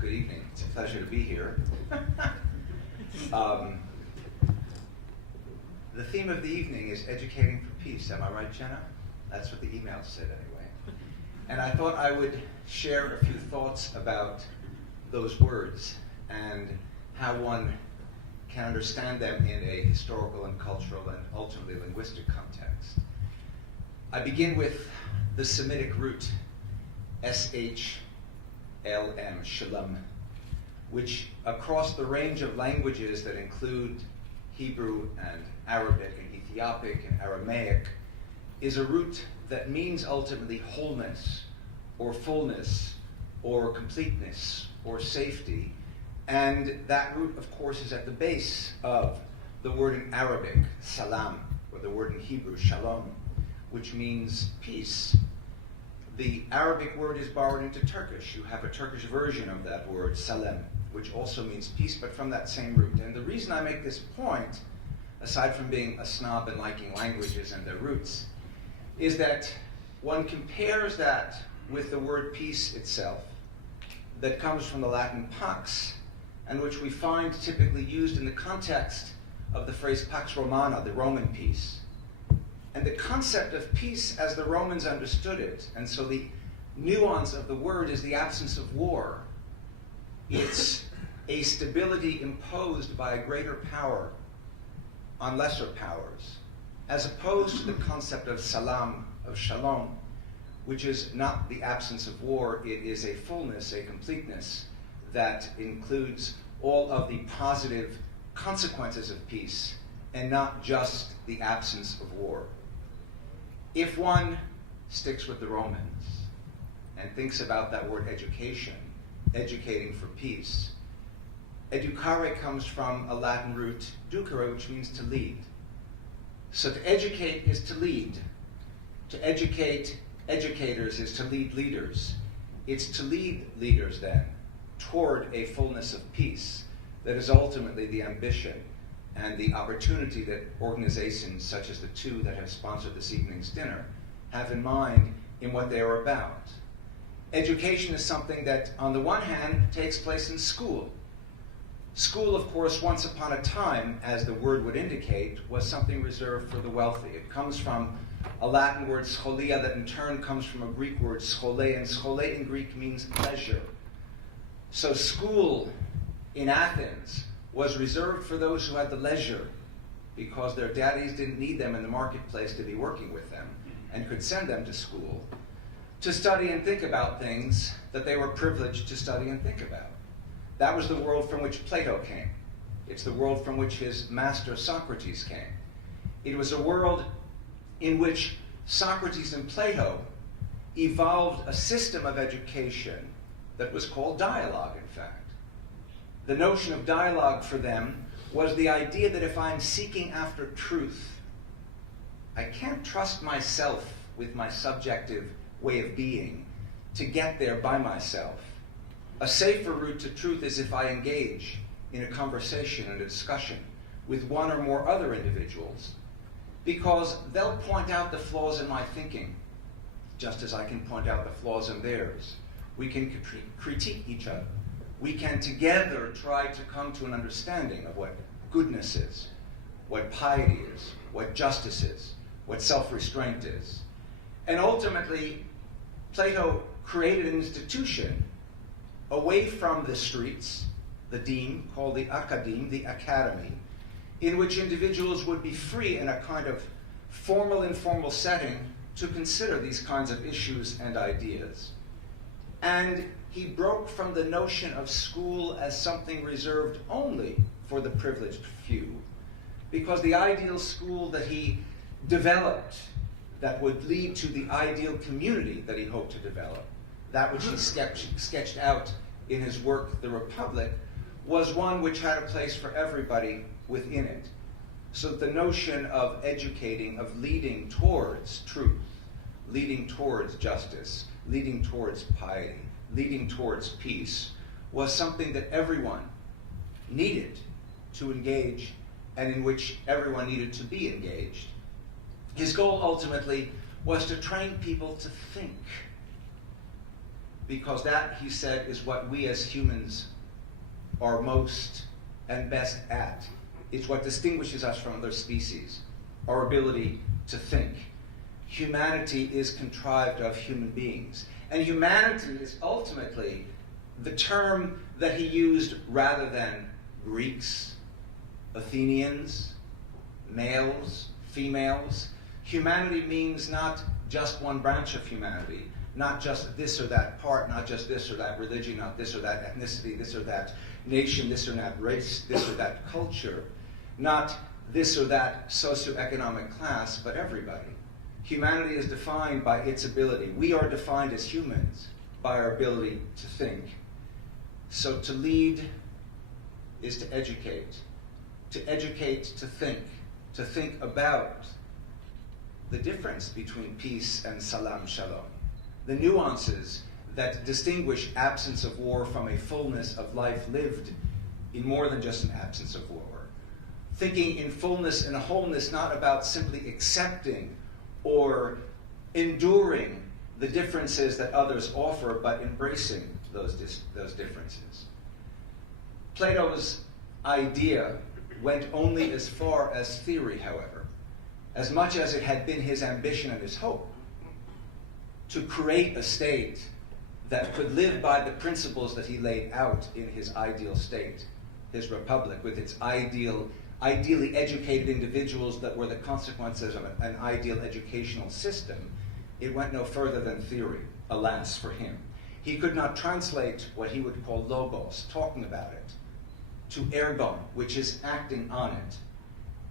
Good evening. It's a pleasure to be here. The theme of the evening is educating for peace. Am I right, Jenna? That's what the email said anyway. And I thought I would share a few thoughts about those words and how one can understand them in a historical and cultural and ultimately linguistic context. I begin with the Semitic root, S-H-L-M, shalom, which across the range of languages that include Hebrew and Arabic and Ethiopic and Aramaic is a root that means ultimately wholeness or fullness or completeness or safety. And that root, of course, is at the base of the word in Arabic, salam, or the word in Hebrew, shalom, which means peace. The Arabic word is borrowed into Turkish. You have a Turkish version of that word, salam, which also means peace, but from that same root. And the reason I make this point, aside from being a snob and liking languages and their roots, is that one compares that with the word peace itself, that comes from the Latin pax, and which we find typically used in the context of the phrase pax romana, the Roman peace. And the concept of peace as the Romans understood it, and so the nuance of the word is the absence of war. It's a stability imposed by a greater power on lesser powers, as opposed to the concept of salam, of shalom, which is not the absence of war. It is a fullness, a completeness that includes all of the positive consequences of peace and not just the absence of war. If one sticks with the Romans and thinks about that word education, educating for peace, educare comes from a Latin root, ducere, which means to lead. So to educate is to lead. To educate educators is to lead leaders. It's to lead leaders then toward a fullness of peace that is ultimately the ambition and the opportunity that organizations such as the two that have sponsored this evening's dinner have in mind in what they are about. Education is something that, on the one hand, takes place in school. School, of course, once upon a time, as the word would indicate, was something reserved for the wealthy. It comes from a Latin word, scholia, that in turn comes from a Greek word, schole, and schole in Greek means leisure. So school in Athens was reserved for those who had the leisure, because their daddies didn't need them in the marketplace to be working with them and could send them to school to study and think about things that they were privileged to study and think about. That was the world from which Plato came. It's the world from which his master Socrates came. It was a world in which Socrates and Plato evolved a system of education that was called dialogue, in fact. The notion of dialogue for them was the idea that if I'm seeking after truth, I can't trust myself with my subjective way of being to get there by myself. A safer route to truth is if I engage in a conversation and a discussion with one or more other individuals, because they'll point out the flaws in my thinking, just as I can point out the flaws in theirs. We can critique each other. We can together try to come to an understanding of what goodness is, what piety is, what justice is, what self-restraint is. And ultimately, Plato created an institution away from the streets, the deme, called the academe, the academy, in which individuals would be free in a kind of formal, informal setting to consider these kinds of issues and ideas. And he broke from the notion of school as something reserved only for the privileged few, because the ideal school that he developed that would lead to the ideal community that he hoped to develop, that which he sketched out in his work, The Republic, was one which had a place for everybody within it. So the notion of educating, of leading towards truth, leading towards justice, leading towards piety, leading towards peace, was something that everyone needed to engage and in which everyone needed to be engaged. His goal ultimately was to train people to think, because that, he said, is what we as humans are most and best at. It's what distinguishes us from other species, our ability to think. Humanity is contrived of human beings. And humanity is ultimately the term that he used rather than Greeks, Athenians, males, females. Humanity means not just one branch of humanity, not just this or that part, not just this or that religion, not this or that ethnicity, this or that nation, this or that race, this or that culture, not this or that socioeconomic class, but everybody. Humanity is defined by its ability. We are defined as humans by our ability to think. So to lead is to educate to think about the difference between peace and salam shalom, the nuances that distinguish absence of war from a fullness of life lived in more than just an absence of war. Thinking in fullness and wholeness, not about simply accepting or enduring the differences that others offer, but embracing those differences. Plato's idea went only as far as theory, however, as much as it had been his ambition and his hope to create a state that could live by the principles that he laid out in his ideal state, his republic, with its ideally educated individuals that were the consequences of an ideal educational system. It went no further than theory, alas, for him. He could not translate what he would call logos, talking about it, to ergon, which is acting on it.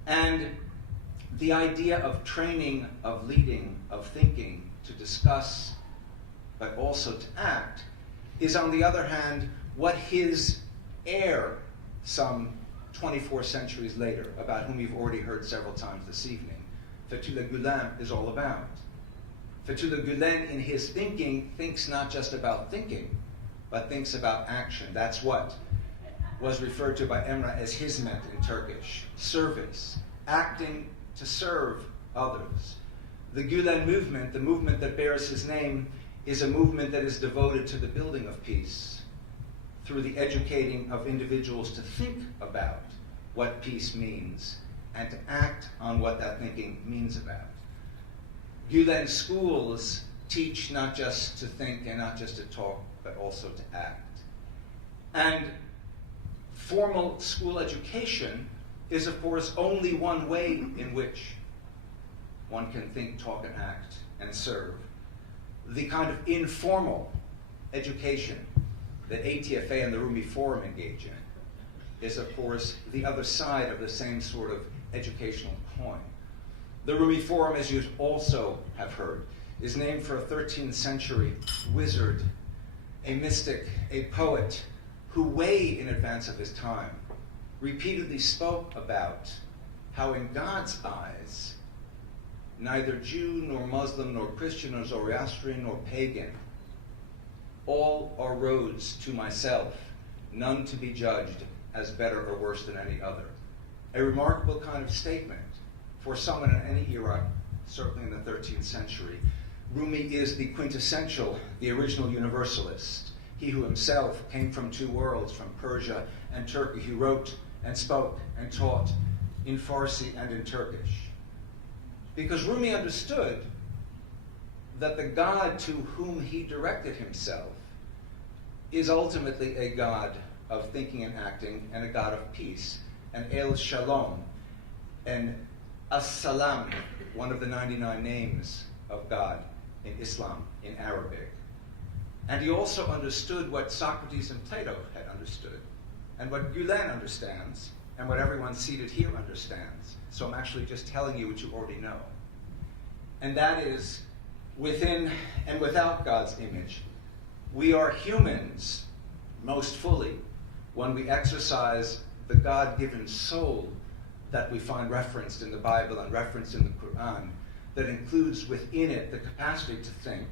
And the idea of training, of leading, of thinking, to discuss, but also to act, is on the other hand what his heir, some 24 centuries later, about whom you've already heard several times this evening, Fethullah Gulen, is all about. Fethullah Gulen, in his thinking, thinks not just about thinking, but thinks about action. That's what was referred to by Emrah as hizmet in Turkish, service, acting to serve others. The Gulen movement, the movement that bears his name, is a movement that is devoted to the building of peace through the educating of individuals to think about what peace means and to act on what that thinking means about. Gulen schools teach not just to think and not just to talk, but also to act. And formal school education is, of course, only one way in which one can think, talk, and act, and serve. The kind of informal education that ATFA and the Rumi Forum engage in is, of course, the other side of the same sort of educational coin. The Rumi Forum, as you also have heard, is named for a 13th century wizard, a mystic, a poet, who way in advance of his time repeatedly spoke about how in God's eyes, neither Jew nor Muslim nor Christian nor Zoroastrian nor pagan, all are roads to myself, none to be judged as better or worse than any other. A remarkable kind of statement for someone in any era, certainly in the 13th century. Rumi is the quintessential, the original universalist. He who himself came from two worlds, from Persia and Turkey. He wrote and spoke and taught in Farsi and in Turkish. Because Rumi understood that the God to whom he directed himself is ultimately a God of thinking and acting and a God of peace, and El Shalom, and As-Salam, one of the 99 names of God in Islam, in Arabic. And he also understood what Socrates and Plato had understood, and what Gulen understands, and what everyone seated here understands. So I'm actually just telling you what you already know. And that is, within and without God's image, we are humans most fully when we exercise the God-given soul that we find referenced in the Bible and referenced in the Quran, that includes within it the capacity to think,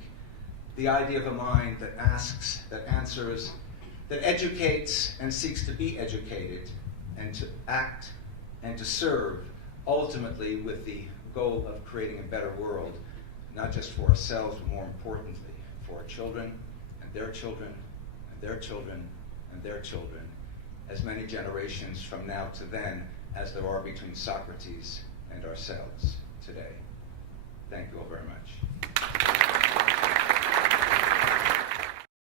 the idea of a mind that asks, that answers, that educates and seeks to be educated, and to act and to serve, ultimately with the goal of creating a better world, not just for ourselves, but more importantly, for our children and their children, and their children, and their children, as many generations from now to then as there are between Socrates and ourselves today. Thank you all very much.